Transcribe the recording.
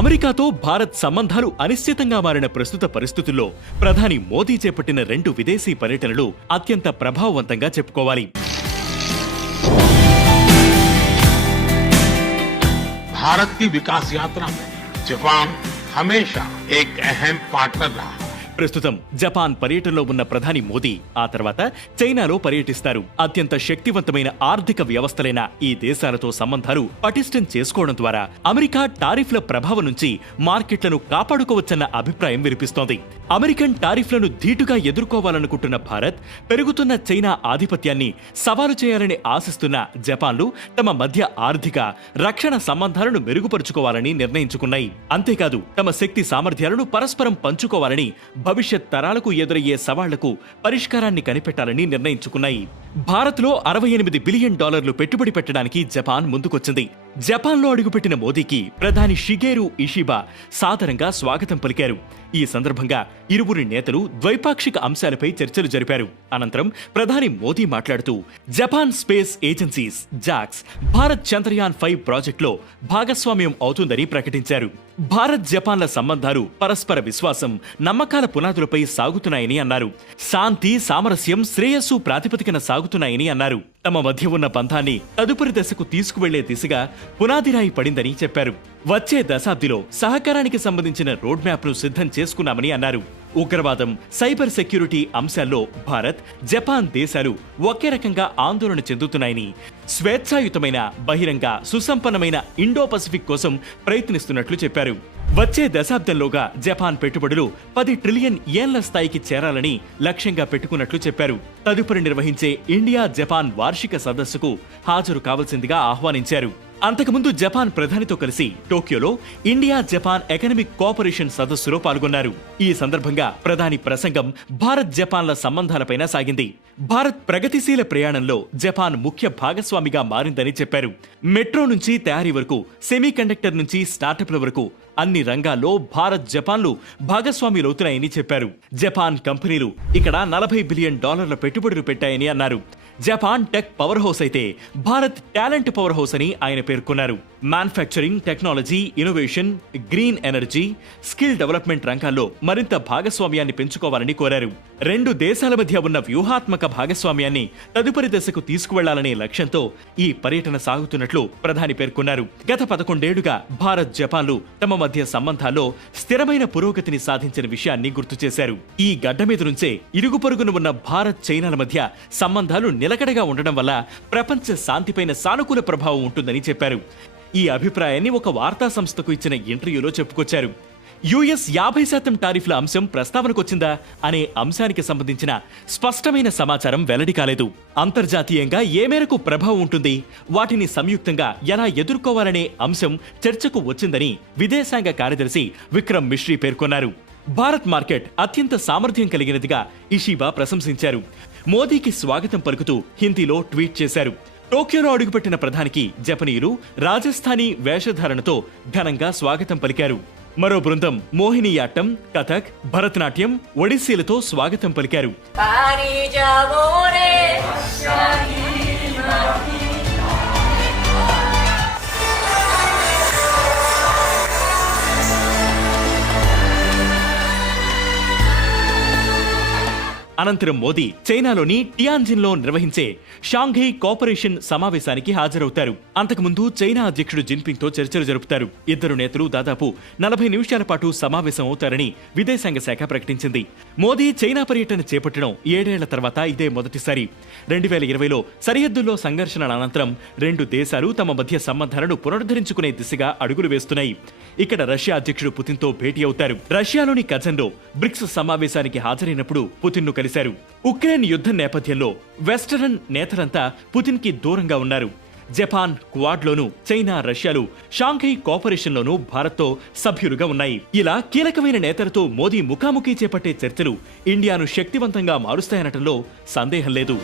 అమెరికాతో భారత్ సంబంధాలు అనిశ్చితంగా మారిన ప్రస్తుత పరిస్థితుల్లో ప్రధాని మోదీ చేపట్టిన 2 విదేశీ పర్యటనలు అత్యంత ప్రభావవంతంగా చెప్పుకోవాలి. भारत की विकास यात्रा में जापान हमेशा एक अहम पार्टनर रहा. ప్రస్తుతం జపాన్ పర్యటనలో ఉన్న ప్రధాని మోదీ ఆ తర్వాత చైనాలో పర్యటిస్తారు. అత్యంత శక్తివంతమైన ఆర్థిక వ్యవస్థలైన ఈ దేశాలతో సంబంధాలు పటిష్టం చేసుకోవడం ద్వారా అమెరికా టారిఫ్ల ప్రభావం నుంచి మార్కెట్లను కాపాడుకోవచ్చన్న అభిప్రాయం వినిపిస్తోంది. అమెరికన్ టారిఫ్లను ధీటుగా ఎదుర్కోవాలనుకుంటున్న భారత్, పెరుగుతున్న చైనా ఆధిపత్యాన్ని సవాలు చేయాలని ఆశిస్తున్న జపాన్లు తమ మధ్య ఆర్థిక, రక్షణ సంబంధాలను మెరుగుపరుచుకోవాలని నిర్ణయించుకున్నాయి. అంతేకాదు తమ శక్తి సామర్థ్యాలను పరస్పరం పంచుకోవాలని, భవిష్యత్ తరాలకు ఎదురయ్యే సవాళ్లకు పరిష్కారాన్ని కనిపెట్టాలని నిర్ణయించుకున్నాయి. భారత్లో $68 బిలియన్ పెట్టుబడి పెట్టడానికి జపాన్ ముందుకొచ్చింది. జపాన్లో అడుగుపెట్టిన మోదీకి ప్రధాని షిగేరు ఇషిబా సాదరంగా స్వాగతం పలికారు. ఈ సందర్భంగా ఇరువురి నేతలు ద్వైపాక్షిక అంశాలపై చర్చలు జరిపారు. అనంతరం ప్రధాని మోదీ మాట్లాడుతూ Japan space agencies JAXA Bharat Chandrayaan 5 ప్రాజెక్టులో భాగస్వామ్యం అవుతుందని ప్రకటించారు. భారత్ జపాన్ల సంబంధాలు పరస్పర విశ్వాసం, నమ్మకాల పునాదులపై సాగుతున్నాయని అన్నారు. శాంతి, సామరస్యం, శ్రేయస్సు ప్రాతిపదికన సాగుతున్నాయని అన్నారు. తమ మధ్య ఉన్న బంధాన్ని తదుపరి దశకు తీసుకువెళ్లే దిశగా పునాదిరాయి పడిందని చెప్పారు. వచ్చే దశాబ్దిలో సహకారానికి సంబంధించిన రోడ్ మ్యాప్ ను సిద్ధం చేసుకున్నామని అన్నారు. ఉగ్రవాదం, సైబర్ సెక్యూరిటీ అంశాల్లో భారత్, జపాన్ దేశాలు ఒకే రకంగా ఆందోళన చెందుతున్నాయని, స్వేచ్ఛాయుతమైన, బహిరంగ, సుసంపన్నమైన ఇండో పసిఫిక్ కోసం ప్రయత్నిస్తున్నట్లు చెప్పారు. వచ్చే దశాబ్దంలోగా జపాన్ పెట్టుబడులు 10 ట్రిలియన్ యేన్ల స్థాయికి చేరాలని లక్ష్యంగా పెట్టుకున్నట్లు చెప్పారు. తదుపరి నిర్వహించే ఇండియా జపాన్ వార్షిక సదస్సుకు హాజరు కావాల్సిందిగా ఆహ్వానించారు. అంతకుముందు జపాన్ ప్రధానితో కలిసి టోక్యోలో ఇండియా జపాన్ ఎకనామిక్ కోఆపరేషన్ సదస్సులో పాల్గొన్నారు. ఈ సందర్భంగా ప్రధాని ప్రసంగం భారత్ జపాన్ల సంబంధాలపైన సాగింది. భారత్ ప్రగతిశీల ప్రయాణంలో జపాన్ ముఖ్య భాగస్వామిగా మారిందని చెప్పారు. మెట్రో నుంచి తయారీ వరకు, సెమీ కండక్టర్ నుంచి స్టార్టప్ల వరకు అన్ని రంగాల్లో భారత్ జపాన్లు భాగస్వామ్యులవుతున్నాయని చెప్పారు. జపాన్ కంపెనీలు ఇక్కడ $40 బిలియన్ పెట్టుబడులు పెట్టాయని అన్నారు. జపాన్ టెక్ పవర్ హౌస్ అయితే భారత్ టాలెంట్ పవర్ హౌస్ అని ఆయన పేర్కొన్నారు. Manufacturing, technology, innovation, green energy, skill development రంగాల్లో మరింత భాగస్వామ్యాన్ని పెంచుకోవాలని కోరారు. 2 దేశాల మధ్య ఉన్న వ్యూహాత్మక భాగస్వామ్యాన్ని తదుపరి దశకు తీసుకువెళ్లాలనే లక్ష్యంతో ఈ పర్యటన సాగుతున్నట్లు ప్రధాని పేర్కొన్నారు. గత 11 ఏళ్లుగా భారత్ జపాన్లు తమ మధ్య సంబంధాల్లో స్థిరమైన పురోగతిని సాధించిన విషయాన్ని గుర్తు చేశారు. ఈ గడ్డ మీద నుంచే ఇరుగు పొరుగున ఉన్న భారత్ చైనాల మధ్య సంబంధాలు నిలకడగా ఉండడం వల్ల ప్రపంచ శాంతిపైన సానుకూల ప్రభావం ఉంటుందని చెప్పారు. ఈ అభిప్రాయాన్ని ఒక వార్తా సంస్థకు ఇచ్చిన ఇంటర్వ్యూలో చెప్పుకొచ్చారు. US 50% టారిఫ్ల అంశం ప్రస్తావనకొచ్చిందా అనే అంశానికి సంబంధించిన స్పష్టమైన సమాచారం వెల్లడి కాలేదు. అంతర్జాతీయంగా ఏ మేరకు ప్రభావం ఉంటుంది, వాటిని సంయుక్తంగా ఎలా ఎదుర్కోవాలనే అంశం చర్చకు వచ్చిందని విదేశాంగ కార్యదర్శి విక్రమ్ మిశ్రీ పేర్కొన్నారు. భారత్ మార్కెట్ అత్యంత సామర్థ్యం కలిగినదిగా ఇషిబా ప్రశంసించారు. మోదీకి స్వాగతం పలుకుతూ హిందీలో ట్వీట్ చేశారు. టోక్యోలో అడుగుపెట్టిన ప్రధానికి జపనీయులు రాజస్థానీ వేషధారణతో ఘనంగా స్వాగతం పలికారు. మరో బృందం మోహినియాట్టం, కథక్, భరతనాట్యం, ఒడిస్సీలతో స్వాగతం పలికారు. అనంతరం మోదీ చైనాలోని టియాన్జిన్లో నిర్వహించే షాంఘై కోఆపరేషన్ సమావేశానికి హాజరవుతారు. అంతకుముందు చైనా అధ్యక్షుడు జిన్పింగ్ తో చర్చలు జరుపుతారు. ఇద్దరు నేతలు దాదాపు 40 నిమిషాల పాటు సమావేశం అవుతారని విదేశాంగ శాఖ ప్రకటించింది. మోదీ చైనా పర్యటన చేపట్టడం 7 ఏళ్ల తర్వాత ఇదే మొదటిసారి. 2020లో సరిహద్దుల్లో సంఘర్షణల అనంతరం 2 దేశాలు తమ మధ్య సంబంధాలను పునరుద్ధరించుకునే దిశగా అడుగులు వేస్తున్నాయి. ఇక్కడ రష్యా అధ్యక్షుడు పుతిన్ తో భేటీ అవుతారు. రష్యాలోని కజన్లో బ్రిక్స్ సమావేశానికి హాజరైనప్పుడు పుతిన్ ను కలిశారు. ఉక్రెయిన్ యుద్ధం నేపథ్యంలో వెస్టరన్ నేతలంతా పుతిన్ కి దూరంగా ఉన్నారు. జపాన్ క్వాడ్లోనూ చైనా, రష్యాలు షాంఘై కోఆపరేషన్లోనూ భారత్తో సభ్యులుగా ఉన్నాయి. ఇలా కీలకమైన నేతలతో మోదీ ముఖాముఖి చేపట్టే చర్చలు ఇండియాను శక్తివంతంగా మారుస్తాయనటంలో సందేహం లేదు.